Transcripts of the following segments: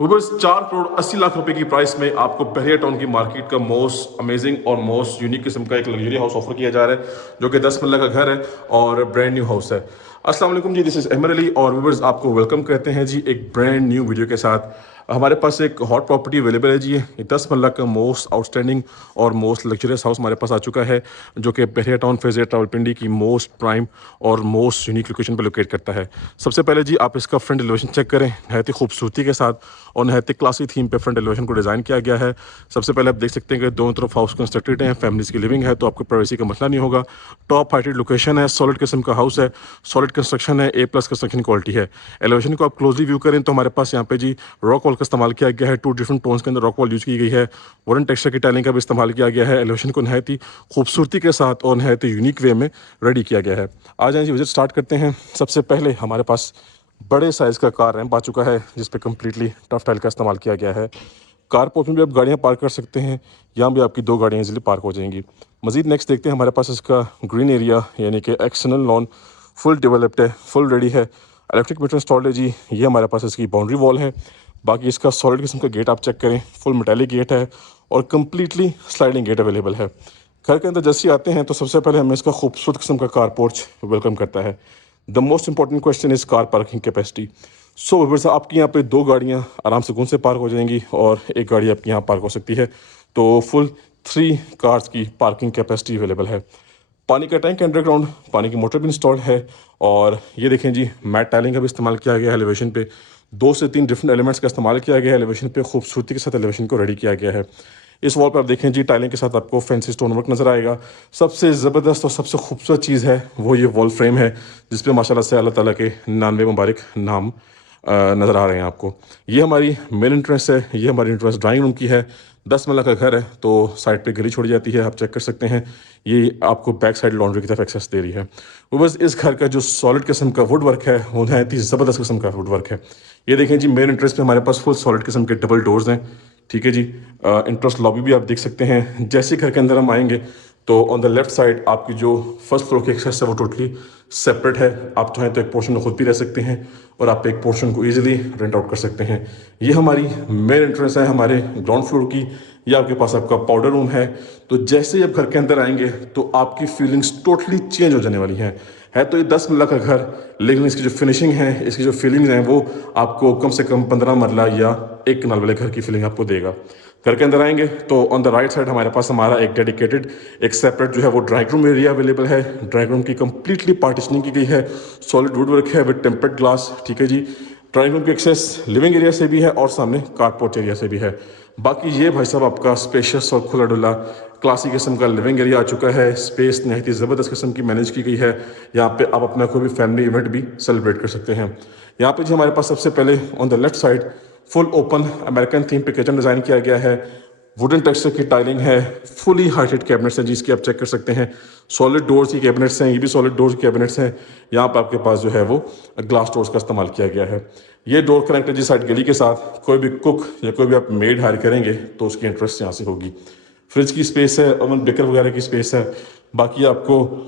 ऊपर 4 करोड़ 80 लाख रुपए की प्राइस में आपको बहरिया टाउन की मार्केट का मोस्ट अमेजिंग और मोस्ट यूनिक किस्म का एक लग्जरी हाउस ऑफर किया जा रहा है, जो कि 10 मरला का घर है और ब्रांड न्यू हाउस है। अस्सलाम वालेकुम जी, दिस इज अहमद अली और व्यूअर्स आपको वेलकम कहते हैं जी एक ब्रांड न्यू वीडियो के साथ। हमारे पास एक हॉट प्रॉपर्टी अवेलेबल है जी। ये 10 मरला का मोस्ट आउटस्टैंडिंग और मोस्ट लग्जरियस हाउस हमारे पास आ चुका है, जो कि बहरिया टाउन फेज़ रावलपिंडी की मोस्ट प्राइम और मोस्ट यूनिक लोकेशन पर लोकेट करता है। सबसे पहले जी आप इसका फ्रंट एलिवेशन चेक करें, नहायत ही खूबसूरती के साथ और नहायत ही क्लासी थीम पे फ्रंट एलिवेशन को डिज़ाइन किया गया है। सबसे पहले आप देख सकते हैं कि दोनों तरफ हाउस कंस्ट्रक्टेड हैं, फैमिलीज़ की लिविंग है, तो आपको प्राइवेसी का मसला नहीं होगा। टॉप हाइटेड लोकेशन है, सॉलिड किस्म का हाउस है, सॉलिड कंस्ट्रक्शन है, A+ कंस्ट्रक्शन क्वालिटी है। एलिवेशन को आप क्लोजली व्यू करें तो हमारे पास यहाँ पे जी रॉक वॉल का इस्तेमाल किया गया है। 2 डिफरेंट टोन्स के अंदर रॉक वॉल यूज़ की गई है। वुडन टेक्सचर की टाइलिंग का भी इस्तेमाल किया गया है। एलिवेशन को नहायत ही खूबसूरती के साथ और नहायत ही यूनिक वे में रेडी किया गया है। आ जाए जी विजिट स्टार्ट करते हैं। सबसे पहले हमारे पास बड़े साइज़ का कार रैंप आ चुका है, जिस पे कम्प्लीटली टफ टाइल का इस्तेमाल किया गया है। कार पोर्च में भी आप गाड़ियाँ पार्क कर सकते हैं, यहाँ भी आपकी 2 गाड़ियाँ इजीली पार्क हो जाएंगी। मजीद नेक्स्ट देखते हैं, हमारे पास इसका ग्रीन एरिया यानी कि एक्सटर्नल लॉन फुल डेवलप्ड है, फुल रेडी है। इलेक्ट्रिक मीटर इंस्टॉल्ड है जी। ये हमारे पास इसकी बाउंड्री वॉल है। बाकी इसका सॉलिड किस्म का गेट आप चेक करें, फुल मेटालिक गेट है और कम्प्लीटली स्लाइडिंग गेट अवेलेबल है। घर के अंदर जैसे ही आते हैं तो सबसे पहले हमें इसका खूबसूरत किस्म का कार पोर्च वेलकम करता है। The most important question is car parking capacity. So viewers, आपकी यहाँ पे 2 गाड़ियाँ आराम से से पार्क हो जाएंगी और एक गाड़ी आपकी यहाँ पार्क हो सकती है। तो फुल 3 कार्स की पार्किंग कैपेसिटी अवेलेबल है। पानी का टैंक अंडरग्राउंड, पानी की मोटर भी इंस्टॉल्ड है और ये देखें जी मैट टाइलिंग का भी इस्तेमाल किया गया है। एलिवेशन पे 2 से 3 डिफरेंट एलिमेंट्स का इस्तेमाल किया गया है। एलिवेशन पे खूबसूरती के साथ एलिवेशन को रेडी किया गया है। इस वॉल पे आप देखें जी टाइलिंग के साथ आपको फैंसी स्टोन वर्क नज़र आएगा। सबसे ज़बरदस्त और सबसे खूबसूरत चीज़ है वो ये वॉल फ्रेम है, जिस पे माशाल्लाह से अल्लाह ताला के 99 मुबारक नाम नज़र आ रहे हैं आपको। ये हमारी मेन एंट्रेंस है, ये हमारी एंट्रेंस ड्राइंग रूम की है। 10 मरला का घर है तो साइड पे गली छोड़ी जाती है, आप चेक कर सकते हैं। ये आपको बैक साइड लॉन्ड्री की तरफ एक्सेस दे रही है। वो बस इस घर का जो सॉलिड किस्म का वुड वर्क है वो नहायत ही ज़बरदस्त किस्म का वुड वर्क है। ये देखें जी मेन एंट्रेंस पे हमारे पास फुल सॉलिड किस्म के डबल डोर्स हैं। ठीक है जी। इंट्रेंस लॉबी भी आप देख सकते हैं। जैसे घर के अंदर हम आएंगे तो ऑन द लेफ्ट साइड आपकी जो फर्स्ट फ्लोर की एक्सेस है वो टोटली सेपरेट है। आप चाहें तो एक पोर्शन में खुद भी रह सकते हैं और आप एक पोर्शन को इजीली रेंट आउट कर सकते हैं। ये हमारी मेन एंट्रेंस है हमारे ग्राउंड फ्लोर की। ये आपके पास आपका पाउडर रूम है। तो जैसे ही आप घर के अंदर आएंगे तो आपकी फीलिंग्स टोटली चेंज हो जाने वाली हैं। है तो ये 10 मरला का घर, लेकिन इसकी जो फिनिशिंग है, इसकी जो फीलिंग्स हैं वो आपको कम से कम 15 मरला या 1 कनाल वाले घर की फीलिंग आपको देगा। घर के अंदर आएंगे तो ऑन द राइट साइड हमारे पास हमारा एक डेडिकेटेड एक सेपरेट जो है वो ड्राइंग रूम एरिया अवेलेबल है। ड्राइंग रूम की कंप्लीटली पार्टीशनिंग की गई है, सॉलिड वुड वर्क है विद टेम्पर्ड ग्लास। ठीक है जी। ड्राइंग रूम की एक्सेस लिविंग एरिया से भी है और सामने कारपोर्ट एरिया से भी है। बाकी ये भाई साहब आपका स्पेशियस और खुला डुला क्लासी किस्म का लिविंग एरिया आ चुका है। स्पेस नहायत ही ज़बरदस्त किस्म की मैनेज की गई है। यहाँ पे आप अपना कोई भी फैमिली इवेंट भी सेलिब्रेट कर सकते हैं। यहाँ पे जी हमारे पास सबसे पहले on the left side full open American theme पे किचन डिज़ाइन किया गया है। वुडन टेक्सचर की टाइलिंग है, फुली हाइटेड कैबिनेट्स हैं जिसकी आप चेक कर सकते हैं। सॉलिड डोर्स की कैबिनेट्स हैं, ये भी सॉलिड डोर्स की कैबिनेट्स हैं। यहाँ पर आपके पास जो है वो ग्लास डोर्स का इस्तेमाल किया गया है। ये डोर कनेक्ट है जी साइड गली के साथ। कोई भी कुक या कोई भी आप मेड हायर करेंगे तो उसकी इंटरेस्ट यहाँ से होगी। फ्रिज की स्पेस है, ओवन बेकर वगैरह की स्पेस है। बाकी आपको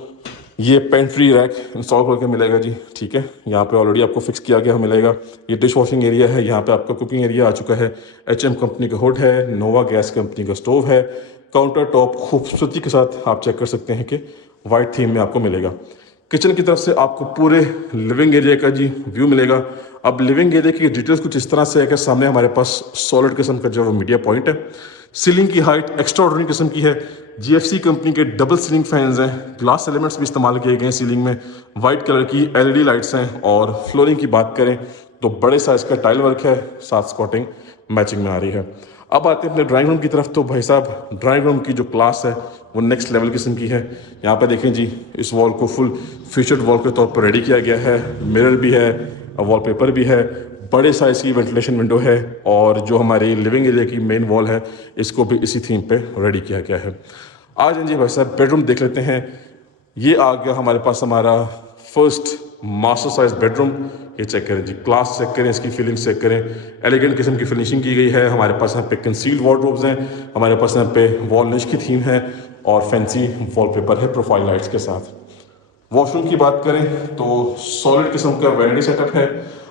ये पेंट्री रैक इंस्टॉल करके मिलेगा जी। ठीक है, यहाँ पे ऑलरेडी आपको फिक्स किया गया मिलेगा। ये डिश वॉशिंग एरिया है, यहाँ पे आपका कुकिंग एरिया आ चुका है। HM कंपनी का हुड है, नोवा गैस कंपनी का स्टोव है। काउंटर टॉप खूबसूरती के साथ आप चेक कर सकते हैं कि वाइट थीम में आपको मिलेगा। किचन की तरफ से आपको पूरे लिविंग एरिया का जी व्यू मिलेगा। अब लिविंग एरिया की डिटेल्स कुछ इस तरह से है कि सामने हमारे पास सॉलिड किस्म का जो मीडिया पॉइंट है। सीलिंग की हाइट एक्स्ट्रा ऑर्डिनरी किस्म की है। GFC कंपनी के डबल सीलिंग फैंस हैं, ग्लास एलिमेंट्स भी इस्तेमाल किए गए हैं सीलिंग में। वाइट कलर की LED लाइट्स हैं और फ्लोरिंग की बात करें तो बड़े साइज का टाइल वर्क है, साथ स्कॉटिंग मैचिंग में आ रही है। अब आते हैं अपने ड्राइंग रूम की तरफ। तो भाई साहब ड्राइंग रूम की जो क्लास है वो नेक्स्ट लेवल किस्म की है। यहाँ पर देखें जी इस वॉल को फुल फीचर्ड वॉल के तौर पर रेडी किया गया है। मिरर भी है, वॉलपेपर भी है, बड़े साइज की वेंटिलेशन विंडो है और जो हमारी लिविंग एरिया की मेन वॉल है इसको भी इसी थीम पे रेडी किया गया है। आ जाए जी भाई साहब बेडरूम देख लेते हैं। ये आ गया हमारे पास हमारा फर्स्ट मास्टर साइज बेडरूम। ये चेक करें जी, क्लास चेक करें, इसकी फीलिंग चेक करें। एलिगेंट किस्म की फिनिशिंग की गई है। हमारे पास यहाँ पे कंसील्ड वार्डरोब्स हैं, हमारे पास यहाँ पे वॉल निश की थीम है और फैंसी वॉलपेपर है प्रोफाइल लाइट्स के साथ। वॉशरूम की बात करें तो सॉलिड किस्म का वैनिटी सेटअप है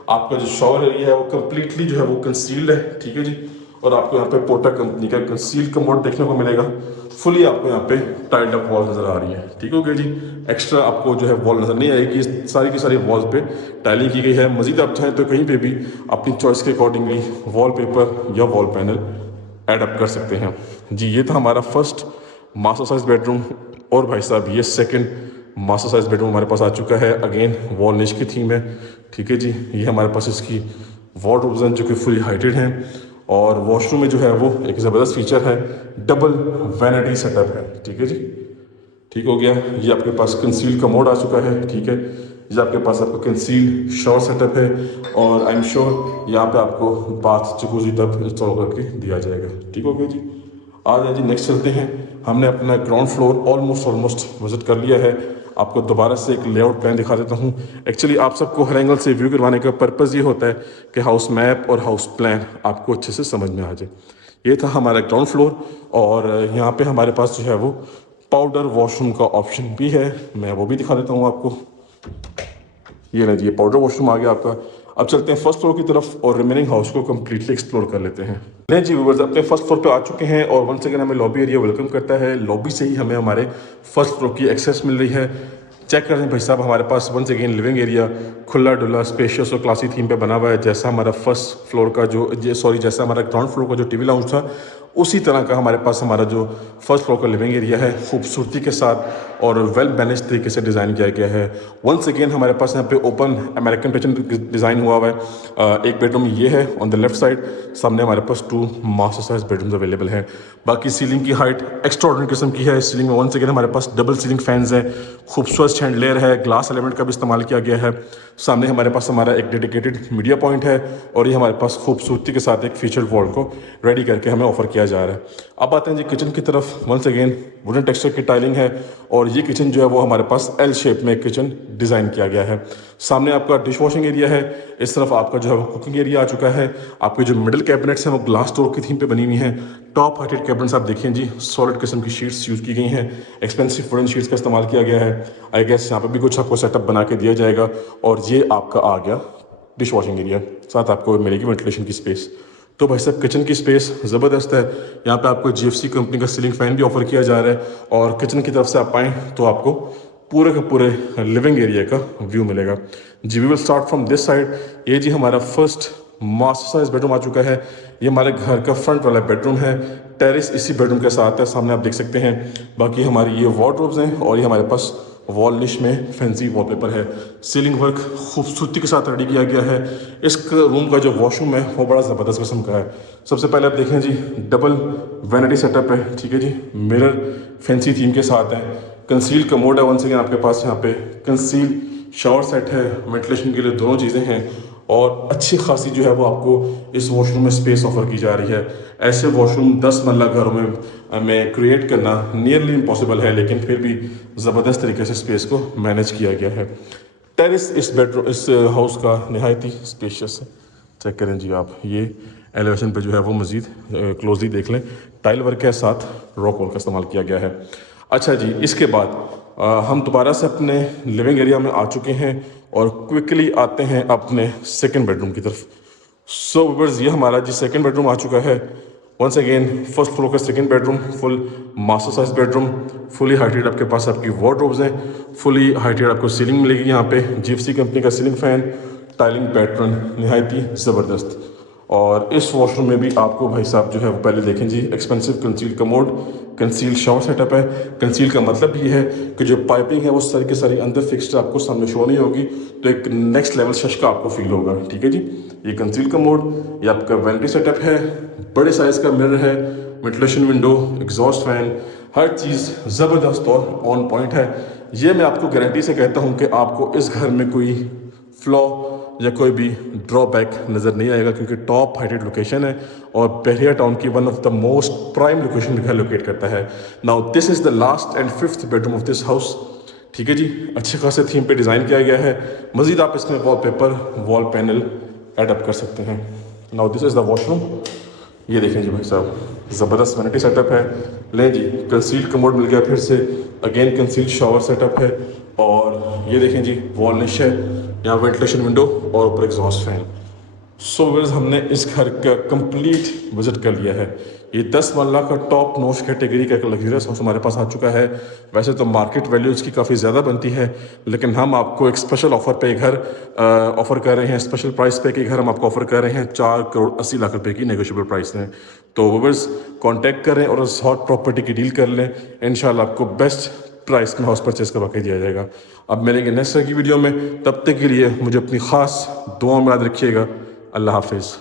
आपका जो शॉवर एरिया है वो कम्प्लीटली जो है वो कंसील्ड है, ठीक है जी। और आपको यहाँ पे पोटा कंपनी का कंसील कमोड देखने को मिलेगा। फुली आपको यहाँ पे टाइल्ड अप वॉल नज़र आ रही है, ठीक हो गया जी। एक्स्ट्रा आपको जो है वॉल नज़र नहीं आएगी, सारी की सारी वॉल्स पे टाइलिंग की गई है। मजीद आप चाहें तो कहीं पे भी अपनी चॉइस के अकॉर्डिंगली वॉल पेपर या वॉल पैनल एड अप कर सकते हैं जी। ये था हमारा फर्स्ट मास्टर साइज बेडरूम। और भाई साहब ये सेकंड मास्टर साइज बेडरूम हमारे पास आ चुका है। अगेन वॉल निश की थीम है, ठीक है जी। ये हमारे पास इसकी वार्डरोब्स हैं जो कि फुली हाइटेड हैं। और वॉशरूम में जो है वो एक ज़बरदस्त फीचर है, डबल वैनिटी सेटअप है, ठीक है जी। ठीक हो गया। ये आपके पास कंसील कमोड आ चुका है, ठीक है। ये आपके पास आपका कंसील शॉवर सेटअप है। और आई एम श्योर यहाँ पे आपको बाथ जकूजी तक इंस्टॉल करके दिया जाएगा, ठीक हो गया जी। आ जाए जी, नेक्स्ट चलते हैं। हमने अपना ग्राउंड फ्लोर ऑलमोस्ट विजिट कर लिया है। आपको दोबारा से एक लेआउट प्लान दिखा देता हूँ। एक्चुअली आप सबको हर एंगल से व्यू करवाने का पर्पज़ ये होता है कि हाउस मैप और हाउस प्लान आपको अच्छे से समझ में आ जाए। ये था हमारा ग्राउंड फ्लोर। और यहाँ पे हमारे पास जो है वो पाउडर वॉशरूम का ऑप्शन भी है, मैं वो भी दिखा देता हूँ आपको। ये ना जी, ये पाउडर वॉशरूम आ गया आपका। अब चलते हैं फर्स्ट फ्लोर की तरफ और रिमेनिंग हाउस को कम्प्लीटली एक्सप्लोर कर लेते हैं। नहीं जी व्यूअर्स, अपने फर्स्ट फ्लोर पे आ चुके हैं और वंस अगेन हमें लॉबी एरिया वेलकम करता है। लॉबी से ही हमें हमारे फर्स्ट फ्लोर की एक्सेस मिल रही है। चेक कर रहे हैं भाई साहब, हमारे पास वंस अगेन लिविंग एरिया खुला डुला स्पेशियस और क्लासी थीम पे बना हुआ है। जैसा हमारा फर्स्ट फ्लोर का जैसा हमारा ग्राउंड फ्लोर का जो टीवी लाउंज था, उसी तरह का हमारे पास हमारा जो फर्स्ट फ्लोर का लिविंग एरिया है, खूबसूरती के साथ और वेल बैलेंस्ड तरीके से डिज़ाइन किया गया है। वंस अगेन हमारे पास यहाँ पे ओपन अमेरिकन किचन डिज़ाइन हुआ है। एक बेडरूम ये है ऑन द लेफ्ट साइड, सामने हमारे पास 2 मास्टर साइज बेडरूम्स अवेलेबल हैं। बाकी सीलिंग की हाइट एक्स्ट्राऑर्डिनरी किस्म की है। सीलिंग में वंस अगेन हमारे पास डबल सीलिंग फैंस है, खूबसूरत शैंडलियर है, ग्लास एलिमेंट का भी इस्तेमाल किया गया है। सामने हमारे पास हमारा एक डेडिकेटेड मीडिया पॉइंट है और ये हमारे पास खूबसूरती के साथ एक फीचर्ड वॉल को रेडी करके हमें ऑफर किया जा रहा है। अब आते हैं जी किचन की तरफ। वंस अगेन वुडन टेक्सचर की टाइलिंग है और ये किचन जो है वो हमारे पास एल शेप में किचन डिज़ाइन किया गया है। सामने आपका डिश वॉशिंग एरिया है, इस तरफ आपका जो है वो कुकिंग एरिया आ चुका है। आपके जो मिडिल कैबिनेट्स हैं वो ग्लास डोर की थीम पे बनी हुई हैं। टॉप हाइटेड कैबिनेट्स आप देखिए जी, सॉलिड किस्म की शीट्स यूज़ की गई हैं, एक्सपेंसिव वुडन शीट्स का इस्तेमाल किया गया है। आई गेस यहाँ पे भी कुछ आपको सेटअप बना के दिया जाएगा। और ये आपका आ गया डिश वॉशिंग एरिया, साथ आपको मिलेगी वेंटिलेशन की स्पेस। तो भाई साहब किचन की स्पेस ज़बरदस्त है। यहाँ पे आपको GFC कंपनी का सीलिंग फैन भी ऑफर किया जा रहा है। और किचन की तरफ से आप आएँ तो आपको पूरे के पूरे लिविंग एरिया का व्यू मिलेगा जी। We will start from this side. ये जी हमारा फर्स्ट मास्टर साइज बेडरूम आ चुका है। ये हमारे घर का फ्रंट वाला बेडरूम है, टेरेस इसी बेडरूम के साथ है, सामने आप देख सकते हैं। बाकी हमारी ये वार्डरोब्स हैं और ये हमारे पास वॉल निश में फैंसी वॉलपेपर है। सीलिंग वर्क खूबसूरती के साथ रेडी किया गया है। इस रूम का जो वॉशरूम है वो बड़ा ज़बरदस्त किस्म का है। सबसे पहले आप देखें जी, डबल वैनिटी सेटअप है, ठीक है जी। मिरर फैंसी थीम के साथ है। कंसील कमोड है वंस अगेन आपके पास। यहाँ पे कंसील शावर सेट है, वेंटिलेशन के लिए दोनों चीज़ें हैं। और अच्छी खासी जो है वो आपको इस वॉशरूम में स्पेस ऑफर की जा रही है। ऐसे वॉशरूम 10 मरला घरों में क्रिएट करना नियरली इम्पॉसिबल है, लेकिन फिर भी ज़बरदस्त तरीके से स्पेस को मैनेज किया गया है। टेरिस इस हाउस का नहायत ही स्पेशियस है। चेक करें जी आप, ये एलिवेशन पे जो है वो मज़ीद क्लोजली देख लें। टाइल वर्क के साथ रॉक वॉल का इस्तेमाल किया गया है। अच्छा जी, इसके बाद हम दोबारा से अपने लिविंग एरिया में आ चुके हैं और क्विकली आते हैं अपने सेकंड बेडरूम की तरफ। सो व्यूअर्स, ये हमारा जी सेकंड बेडरूम आ चुका है। वंस अगेन फर्स्ट फ्लोर का second bedroom, full master size bedroom, fully heighted आपके पास आपकी वार्डरोब्स हैं, फुली हाइटेड आपको सीलिंग मिलेगी। यहाँ पे GFC कंपनी का सीलिंग फैन, टाइलिंग पैटर्न नहायत ही ज़बरदस्त। और इस वॉशरूम में भी आपको भाई साहब जो है वो पहले देखें जी, expensive conceal commode, conceal shower setup है। कंसील का मतलब ये है कि जो पाइपिंग है वो सारी की सारी अंदर फिक्स्ड आपको सामने शो नहीं होगी, तो एक नेक्स्ट लेवल शश का आपको फील होगा, ठीक है जी। ये कंसील कमोड, ये आपका वैनिटी सेटअप है, बड़े साइज़ का मिरर है, वेंटिलेशन विंडो, एग्जॉस्ट फैन, हर चीज़ ज़बरदस्त और ऑन पॉइंट है। ये मैं आपको गारंटी से कहता हूँ कि आपको इस घर में कोई फ्लॉ या कोई भी ड्रॉबैक नज़र नहीं आएगा, क्योंकि टॉप हाइटेड लोकेशन है और बहरिया टाउन की one of the most prime location पे लोकेट करता है। Now this is the last and fifth bedroom of this house, ठीक है जी। अच्छे खासे थीम पे डिज़ाइन किया गया है। मज़ीद आप इसमें वॉलपेपर, वॉल पैनल एडअप कर सकते हैं। Now this is the washroom. ये देखें जी भाई साहब, ज़बरदस्त वैनिटी सेटअप है। ले जी, कंसील कमोड मिल गया फिर से, अगेन कंसील शावर सेटअप है। और ये देखें जी, वॉल निश है, यहाँ वेंटिलेशन विंडो और ऊपर एग्जॉस्ट फैन। सो व्यूअर्स, हमने इस घर का कंप्लीट विजिट कर लिया है। ये 10 मरला का टॉप नॉच कैटेगरी का एक लग्जरियस हाउस हमारे पास आ चुका है। वैसे तो मार्केट वैल्यू इसकी काफ़ी ज़्यादा बनती है, लेकिन हम आपको एक स्पेशल ऑफर पे घर ऑफर कर रहे हैं, स्पेशल प्राइस पे कि घर हम आपको ऑफर कर रहे हैं 4 करोड़ 80 लाख रुपए की नेगोशिएबल प्राइस में। तो व्यूअर्स कॉन्टैक्ट करें और उस हॉट प्रॉपर्टी की डील कर लें। इंशाल्लाह आपको बेस्ट प्राइस में हाउस परचेज करवा के दिया जाएगा। अब मिलेंगे नेक्स्ट की वीडियो में, तब तक के लिए मुझे अपनी ख़ास दुआओं में याद रखिएगा। अल्लाह हाफिज़।